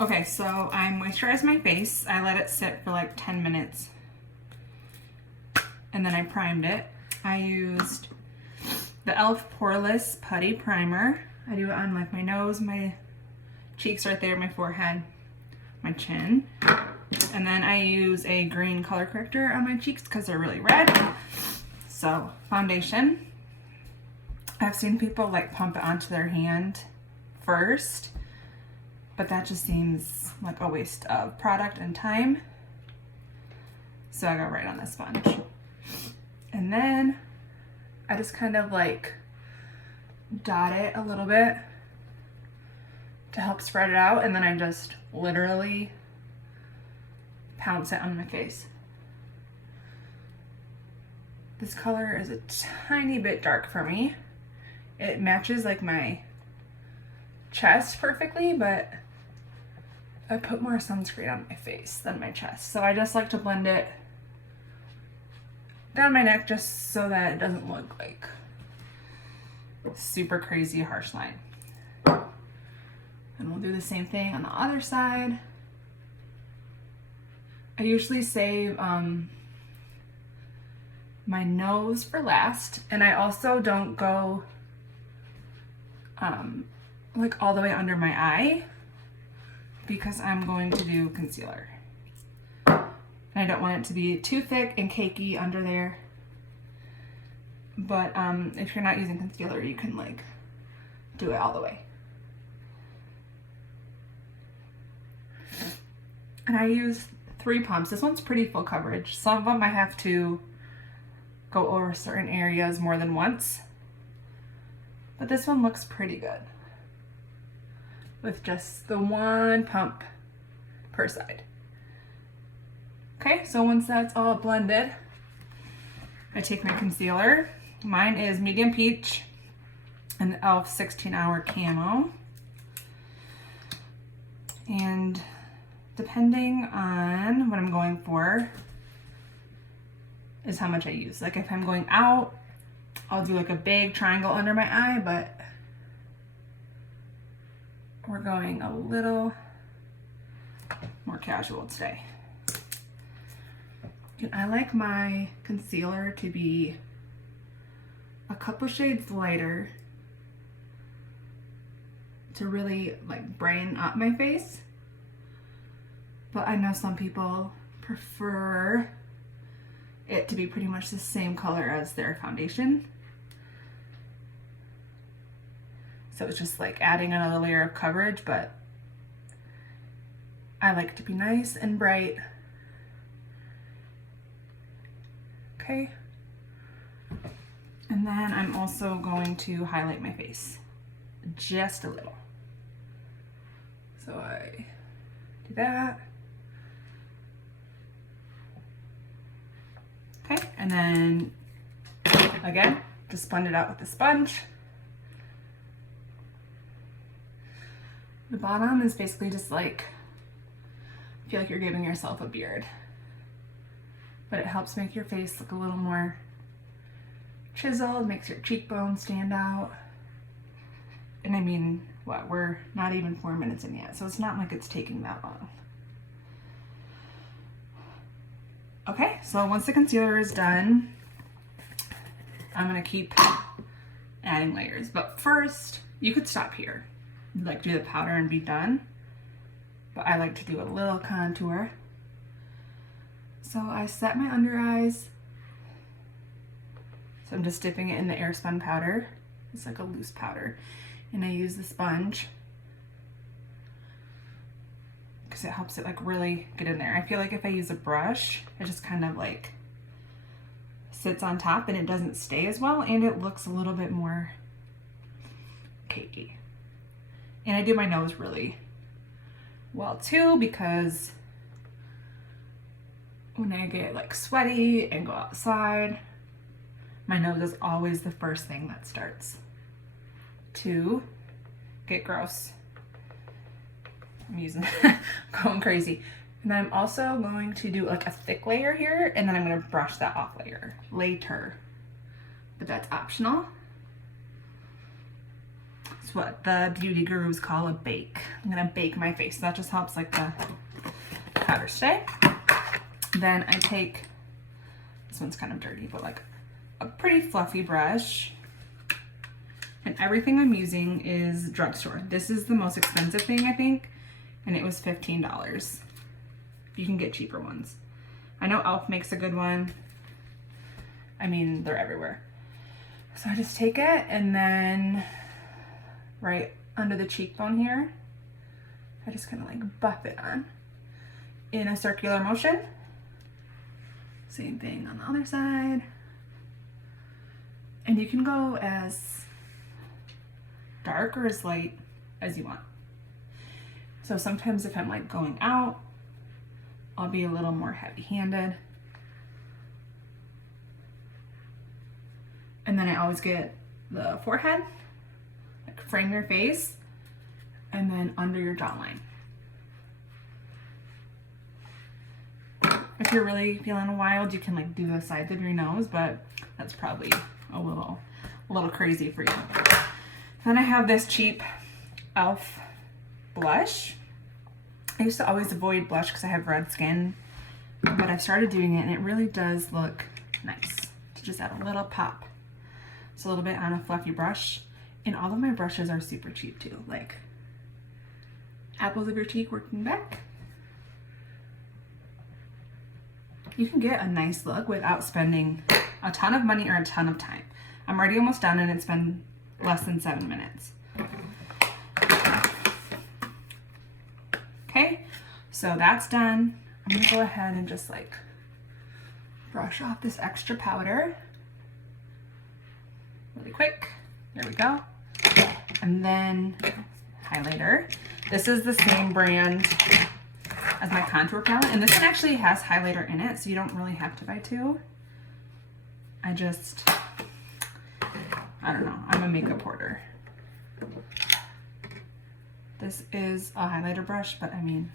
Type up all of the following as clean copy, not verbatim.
Okay, so I moisturized my face. I let it sit for like 10 minutes. And then I primed it. I used the e.l.f. Poreless Putty Primer. I do it on like my nose, my cheeks right there, my forehead, my chin. And then I use a green color corrector on my cheeks because they're really red. So, foundation. I've seen people like pump it onto their hand first, but that just seems like a waste of product and time. So I go right on the sponge. And then I just kind of like dot it a little bit to help spread it out, and then I just literally pounce it on my face. This color is a tiny bit dark for me. It matches like my chest perfectly, but I put more sunscreen on my face than my chest. So I just like to blend it down my neck just so that it doesn't look like super crazy harsh line. And we'll do the same thing on the other side. I usually save my nose for last, and I also don't go like all the way under my eye because I'm going to do concealer. And I don't want it to be too thick and cakey under there. But if you're not using concealer, you can like do it all the way. And I use 3 pumps. This one's pretty full coverage. Some of them I have to go over certain areas more than once. But this one looks pretty good with just the 1 pump per side. Okay, so once that's all blended, I take my concealer. Mine is medium peach and the e.l.f. 16-hour camo. And depending on what I'm going for is how much I use. Like if I'm going out, I'll do like a big triangle under my eye, but we're going a little more casual today. And I like my concealer to be a couple shades lighter to really like brighten up my face. But I know some people prefer it to be pretty much the same color as their foundation. So it's just like adding another layer of coverage, but I like it to be nice and bright. Okay. And then I'm also going to highlight my face just a little. So I do that. Okay, and then again, just blend it out with the sponge. The bottom is basically just like, I feel like you're giving yourself a beard. But it helps make your face look a little more chiseled, makes your cheekbones stand out. And I mean, what, we're not even 4 minutes in yet, so it's not like it's taking that long. Okay, so once the concealer is done, I'm gonna keep adding layers. But first, you could stop here. Like do the powder and be done. But I like to do a little contour. So I set my under eyes. So I'm just dipping it in the Airspun powder. It's like a loose powder. And I use the sponge because it helps it like really get in there. I feel like if I use a brush, it just kind of like sits on top and it doesn't stay as well, and it looks a little bit more cakey. And I do my nose really well too, because when I get like sweaty and go outside, my nose is always the first thing that starts to get gross. I'm using going crazy. And I'm also going to do like a thick layer here, and then I'm going to brush that off later. But that's optional. It's what the beauty gurus call a bake. I'm gonna bake my face. That just helps like the powder stay. Then I take, this one's kind of dirty, but like a pretty fluffy brush. And everything I'm using is drugstore. This is the most expensive thing, I think, and it was $15. You can get cheaper ones. I know e.l.f. makes a good one. I mean, they're everywhere. So I just take it and then right under the cheekbone here, I just kind of like buff it on in a circular motion. Same thing on the other side. And you can go as dark or as light as you want. So sometimes if I'm like going out, I'll be a little more heavy-handed. And then I always get the forehead, like frame your face, and then under your jawline. If you're really feeling wild, you can like do the sides of your nose, but that's probably a little crazy for you. Then I have this cheap e.l.f. blush. I used to always avoid blush because I have red skin, but I've started doing it and it really does look nice to just add a little pop. It's a little bit on a fluffy brush, and all of my brushes are super cheap too, like apples of your cheek working back. You can get a nice look without spending a ton of money or a ton of time. I'm already almost done and it's been less than 7 minutes. Okay, so that's done. I'm gonna go ahead and just like brush off this extra powder really quick. There we go. And then highlighter. This is the same brand as my contour palette, and this one actually has highlighter in it, so you don't really have to buy two. I don't know, I'm a makeup hoarder. This is a highlighter brush, but I mean,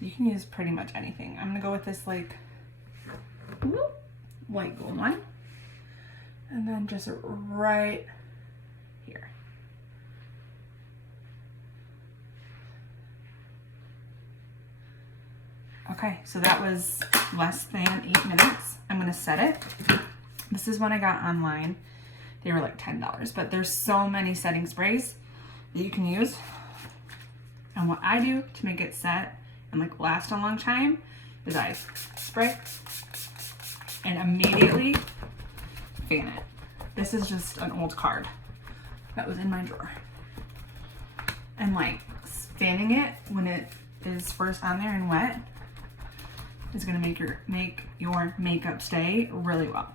you can use pretty much anything. I'm gonna go with this like white gold one, and then just right here. Okay, so that was less than 8 minutes. I'm gonna set it. This is one I got online. They were like $10, but there's so many setting sprays that you can use. And what I do to make it set and like last a long time is I spray and immediately fan it. This is just an old card that was in my drawer. And like fanning it when it is first on there and wet is gonna make your makeup stay really well.